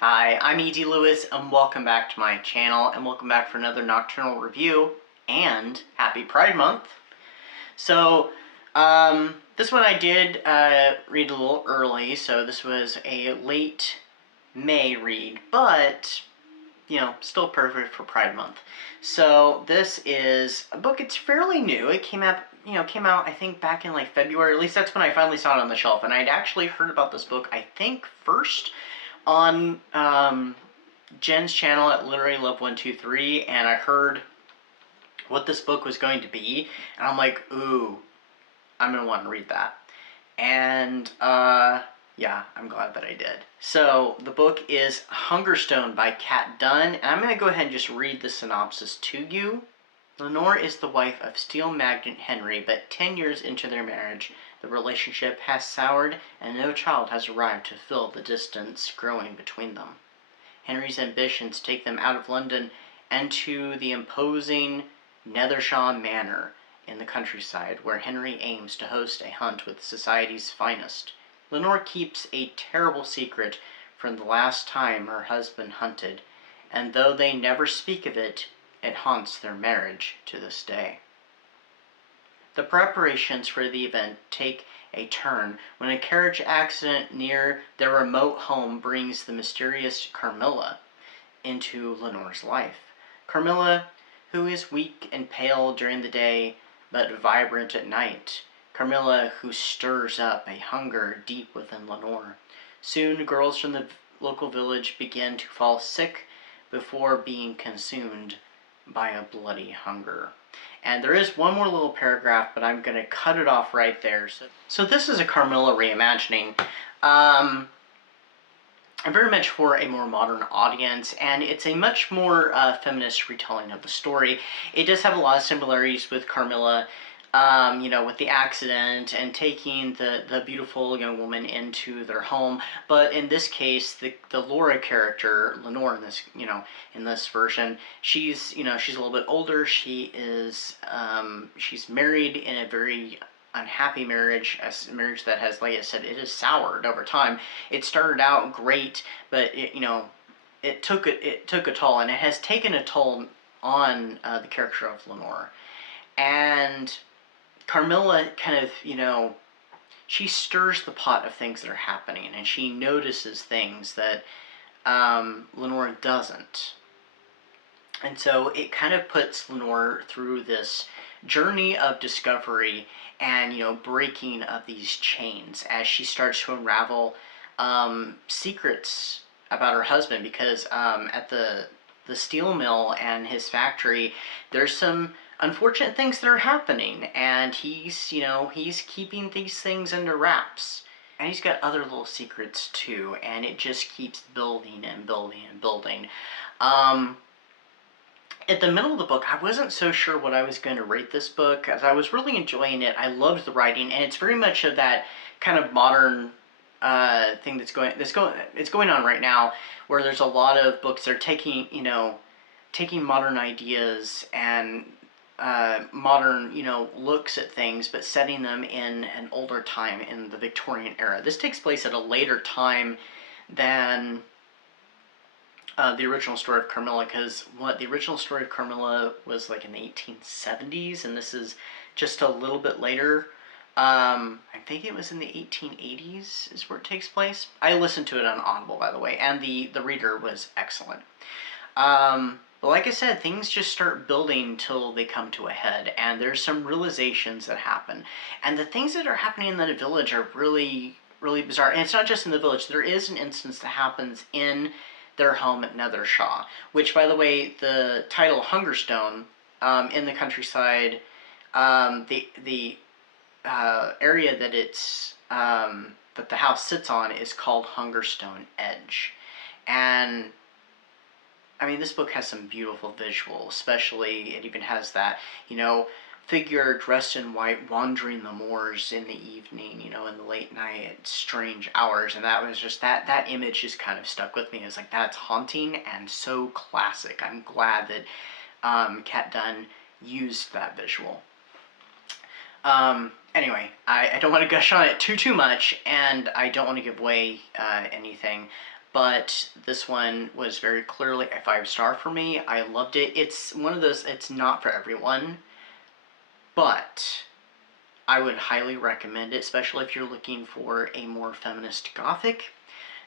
Hi, I'm E.D. Lewis, and welcome back to my channel, and welcome back for another nocturnal review, and happy Pride Month. So, this one I did read a little early, so this was a late May read, but, still perfect for Pride Month. So, this is a book, it's fairly new. It came out, I think back in like February, at least that's when I finally saw it on the shelf, and I'd actually heard about this book, I think, first on Jen's channel at Literary Love 123, and I heard what this book was going to be, and I'm like, ooh, I'm gonna want to read that. And yeah, I'm glad that I did. So the book is Hungerstone by Kat Dunn, and I'm gonna go ahead and just read the synopsis to you. Lenore is the wife of steel magnate Henry, but 10 years into their marriage, the relationship has soured and no child has arrived to fill the distance growing between them. Henry's ambitions take them out of London and to the imposing Nethersham Manor in the countryside, where Henry aims to host a hunt with society's finest. Lenore keeps a terrible secret from the last time her husband hunted, and though they never speak of it, it haunts their marriage to this day. The preparations for the event take a turn when a carriage accident near their remote home brings the mysterious Carmilla into Lenore's life. Carmilla, who is weak and pale during the day, but vibrant at night. Carmilla, who stirs up a hunger deep within Lenore. Soon, girls from the local village begin to fall sick before being consumed by a bloody hunger. And there is one more little paragraph, but I'm going to cut it off right there. So this is a Carmilla reimagining. Very much for a more modern audience, and it's a much more feminist retelling of the story. It does have a lot of similarities with Carmilla, with the accident and taking the beautiful young woman into their home. But in this case, the Laura character, Lenore, in this version, she's a little bit older. She is, she's married in a very unhappy marriage, a marriage that has, like I said, it has soured over time. It started out great, but it took a toll, and it has taken a toll on the character of Lenore. And Carmilla kind of, she stirs the pot of things that are happening, and she notices things that Lenore doesn't. And so it kind of puts Lenore through this journey of discovery and, breaking of these chains as she starts to unravel secrets about her husband, because at the steel mill and his factory, there's some unfortunate things that are happening, and he's keeping these things under wraps. And he's got other little secrets too, and it just keeps building and building and building. At the middle of the book, I wasn't so sure what I was going to rate this book, as I was really enjoying it. I loved the writing, and it's very much of that kind of modern thing that's going on right now, where there's a lot of books that are taking modern ideas and modern, looks at things, but setting them in an older time, in the Victorian era. This takes place at a later time than the original story of Carmilla, because the original story of Carmilla was like in the 1870s, and this is just a little bit later. I think it was in the 1880s is where it takes place. I listened to it on Audible, by the way, and the reader was excellent. But like I said, things just start building till they come to a head, and there's some realizations that happen. And the things that are happening in the village are really, really bizarre. And it's not just in the village. There is an instance that happens in their home at Nethersham, which, by the way, the title Hungerstone, in the countryside, the area that that the house sits on is called Hungerstone Edge. And I mean, this book has some beautiful visuals, especially it even has that, figure dressed in white wandering the moors in the evening, in the late night, strange hours. And that was just, that image just kind of stuck with me. It was like, that's haunting and so classic. I'm glad that Kat Dunn used that visual. Anyway, I don't want to gush on it too much, and I don't want to give away anything, but this one was very clearly a 5-star for me. I loved it. It's one of those, it's not for everyone, but I would highly recommend it, especially if you're looking for a more feminist gothic.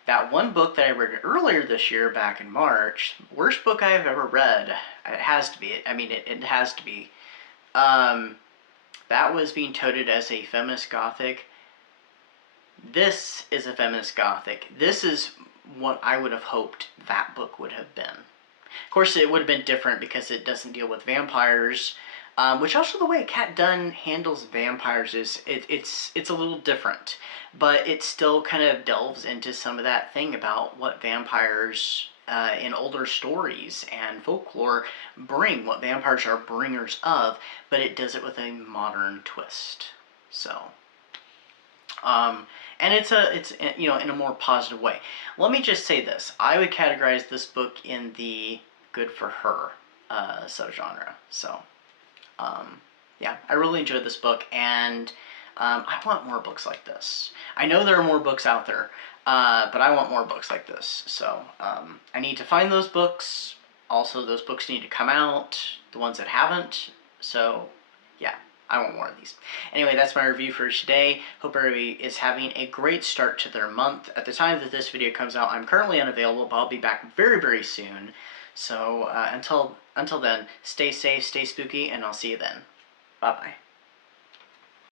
That one book that I read earlier this year, back in March, worst book I have ever read. It has to be. I mean, it has to be. That was being touted as a feminist gothic. This is a feminist gothic. This is what I would have hoped that book would have been. Of course, it would have been different because it doesn't deal with vampires, which also the way Kat Dunn handles vampires is it's a little different, but it still kind of delves into some of that thing about what vampires in older stories and folklore bring, what vampires are bringers of, but it does it with a modern twist. So. And it's you know, in a more positive way. Let me just say this: I would categorize this book in the good for her subgenre. So, yeah, I really enjoyed this book, and I want more books like this. I know there are more books out there, but I want more books like this. So I need to find those books. Also, those books need to come out, the ones that haven't. So, yeah. I want more of these. Anyway, that's my review for today. Hope everybody is having a great start to their month. At the time that this video comes out, I'm currently unavailable, but I'll be back very, very soon. So until then, stay safe, stay spooky, and I'll see you then. Bye-bye.